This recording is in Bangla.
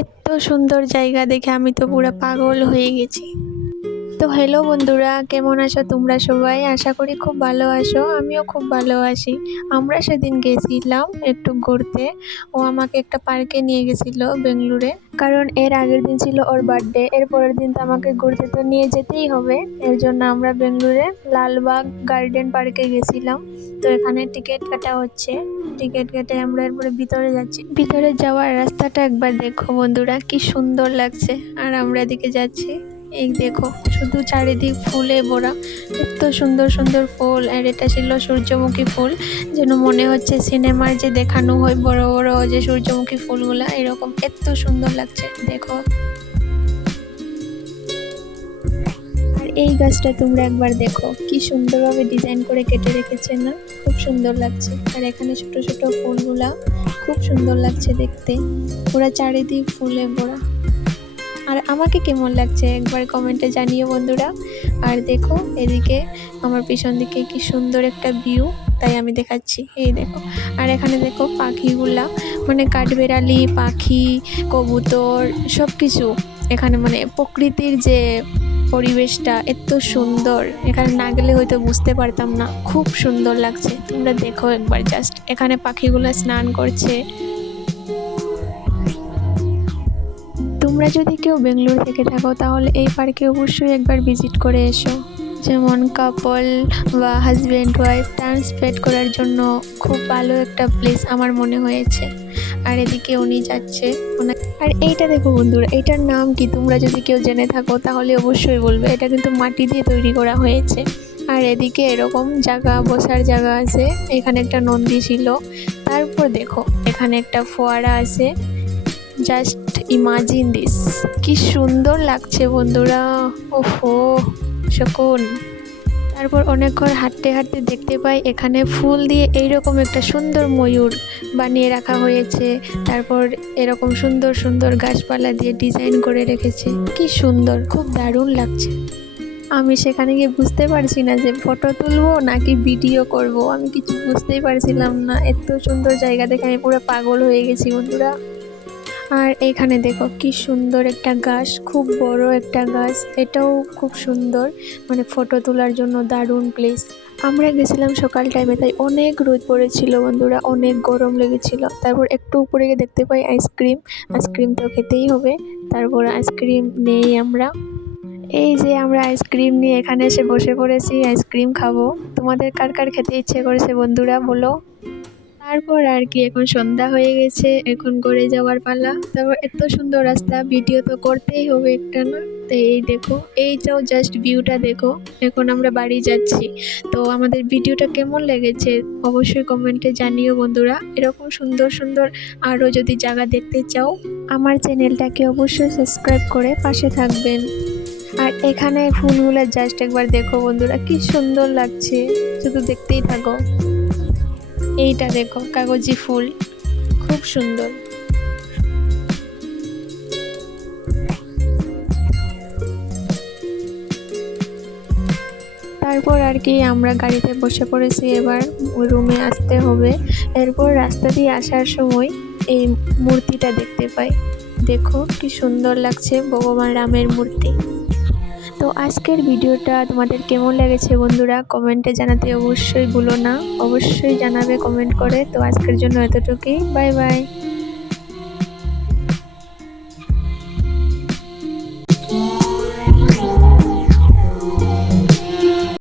এত সুন্দর জায়গা দেখে আমি তো পুরো পাগল হয়ে গেছি। তো হ্যালো বন্ধুরা, কেমন আছো তোমরা সবাই? আশা করি খুব ভালো আছো, আমিও খুব ভালো আছি। আমরা সেদিন গেছিলাম একটু ঘুরতে। ও আমাকে একটা পার্কে নিয়ে গেছিল বেঙ্গালুরে, কারণ এর আগের দিন ছিল ওর বার্থডে। এর পরের দিন তো আমাকে ঘুরতে তো নিয়ে যেতেই হবে। এর জন্য আমরা বেঙ্গালুরে লালবাগ গার্ডেন পার্কে গেছিলাম। তো এখানে টিকিট কাটা হচ্ছে, টিকিট কেটে আমরা এরপরে ভিতরে যাচ্ছি। ভিতরে যাওয়ার রাস্তাটা একবার দেখো বন্ধুরা, কি সুন্দর লাগছে। আর আমরা এদিকে যাচ্ছি, এই দেখো শুধু চারিদিক ফুলে ভরা, এত সুন্দর সুন্দর ফুল। আর এটা ছিল সূর্যমুখী ফুল, যেন মনে হচ্ছে সিনেমার যে দেখানো হয় বড় বড় যে সূর্যমুখী ফুলগুলা, এরকম এত সুন্দর লাগছে দেখো। আর এই গাছটা তোমরা একবার দেখো, কি সুন্দরভাবে ডিজাইন করে কেটে রেখেছে না, খুব সুন্দর লাগছে। আর এখানে ছোট ছোট ফুলগুলা খুব সুন্দর লাগছে দেখতে, পুরা চারিদিক ফুলে ভরা। আর আমাকে কেমন লাগছে একবার কমেন্টে জানিও বন্ধুরা। আর দেখো এদিকে আমার পিছন দিকে কি সুন্দর একটা ভিউ, তাই আমি দেখাচ্ছি, এই দেখো। আর এখানে দেখো পাখিগুলা, মানে কাঠবেড়ালি পাখি, কবুতর, সব কিছু এখানে, মানে প্রকৃতির যে পরিবেশটা এত সুন্দর, এখানে না গেলে হয়তো বুঝতে পারতাম না। খুব সুন্দর লাগছে, তোমরা দেখো একবার জাস্ট। এখানে পাখিগুলো স্নান করছে। তোমরা যদি কেউ বেঙ্গালুরু থেকে থাকো তাহলে এই পার্কে অবশ্যই একবার ভিজিট করে এসো। যেমন কাপল বা হাজব্যান্ড ওয়াইফ টাইম স্পেন্ড করার জন্য খুব ভালো একটা প্লেস আমার মনে হয়েছে। আর এদিকে উনি যাচ্ছে। আর এইটা দেখো বন্ধুরা, এইটার নাম কি তোমরা যদি কেউ জেনে থাকো তাহলে অবশ্যই বলবে। এটা কিন্তু মাটি দিয়ে তৈরি করা হয়েছে। আর এদিকে এরকম জায়গা, বসার জায়গা আছে। এখানে একটা নন্দী ছিল। তারপর দেখো এখানে একটা ফোয়ারা আছে। জাস্ট ইমাজিন দিস, কি সুন্দর লাগছে বন্ধুরা, ওহো সুকুন। তারপর অনেকক্ষণ হাঁটতে হাঁটতে দেখতে পাই এখানে ফুল দিয়ে এইরকম একটা সুন্দর ময়ূর বানিয়ে রাখা হয়েছে। তারপর এরকম সুন্দর সুন্দর গাছপালা দিয়ে ডিজাইন করে রেখেছে, কি সুন্দর, খুব দারুণ লাগছে। আমি সেখানে গিয়ে বুঝতে পারছি না যে ফটো তুলবো নাকি ভিডিও করব, আমি কিছু বুঝতেই পারছিলাম না। এত সুন্দর জায়গা দেখে আমি পুরো পাগল হয়ে গেছি বন্ধুরা। আর এখানে দেখো কি সুন্দর একটা গাছ, খুব বড় একটা গাছ, এটাও খুব সুন্দর, মানে ফটো তোলার জন্য দারুণ প্লেস। আমরা গেছিলাম সকাল টাইমে, তাই অনেক রোদ পড়েছিল বন্ধুরা, অনেক গরম লেগেছিল। তারপর একটু উপরে গিয়ে দেখতে পাই আইসক্রিম, আইসক্রিম তো খেতেই হবে। তারপর আইসক্রিম নেই আমরা, এই যে আমরা আইসক্রিম নিয়ে এখানে এসে বসে পড়েছি, আইসক্রিম খাবো। তোমাদের কার কার খেতে ইচ্ছে করেছে বন্ধুরা বলো। তারপর আর কি, এখন সন্ধ্যা হয়ে গেছে, এখন ঘরে যাওয়ার পালা। তারপর এত সুন্দর রাস্তা, ভিডিও তো করতেই হবে একটা না। তো এই দেখো, এইটাও জাস্ট ভিউটা দেখো। এখন আমরা বাড়ি যাচ্ছি। তো আমাদের ভিডিওটা কেমন লেগেছে অবশ্যই কমেন্টে জানিও বন্ধুরা। এরকম সুন্দর সুন্দর আরও যদি জায়গা দেখতে চাও, আমার চ্যানেলটাকে অবশ্যই সাবস্ক্রাইব করে পাশে থাকবেন। আর এখানে ফুলগুলো জাস্ট একবার দেখো বন্ধুরা, কি সুন্দর লাগছে, শুধু দেখতেই থাকো। এইটা দেখো কাগজি ফুল, খুব সুন্দর। তারপর আর কি আমরা গাড়িতে বসে পড়েছি, এবার রুমে আসতে হবে। এরপর রাস্তা দিয়ে আসার সময় এই মূর্তিটা দেখতে পাই, দেখো কি সুন্দর লাগছে, ভগবান রামের মূর্তি। তো আজকের ভিডিওটা তোমাদের কেমন লেগেছে বন্ধুরা কমেন্টে জানাতে অবশ্যই ভুলো না, অবশ্যই জানাবে কমেন্ট করে। তো আজকের জন্য এতটুকুই, বাই বাই।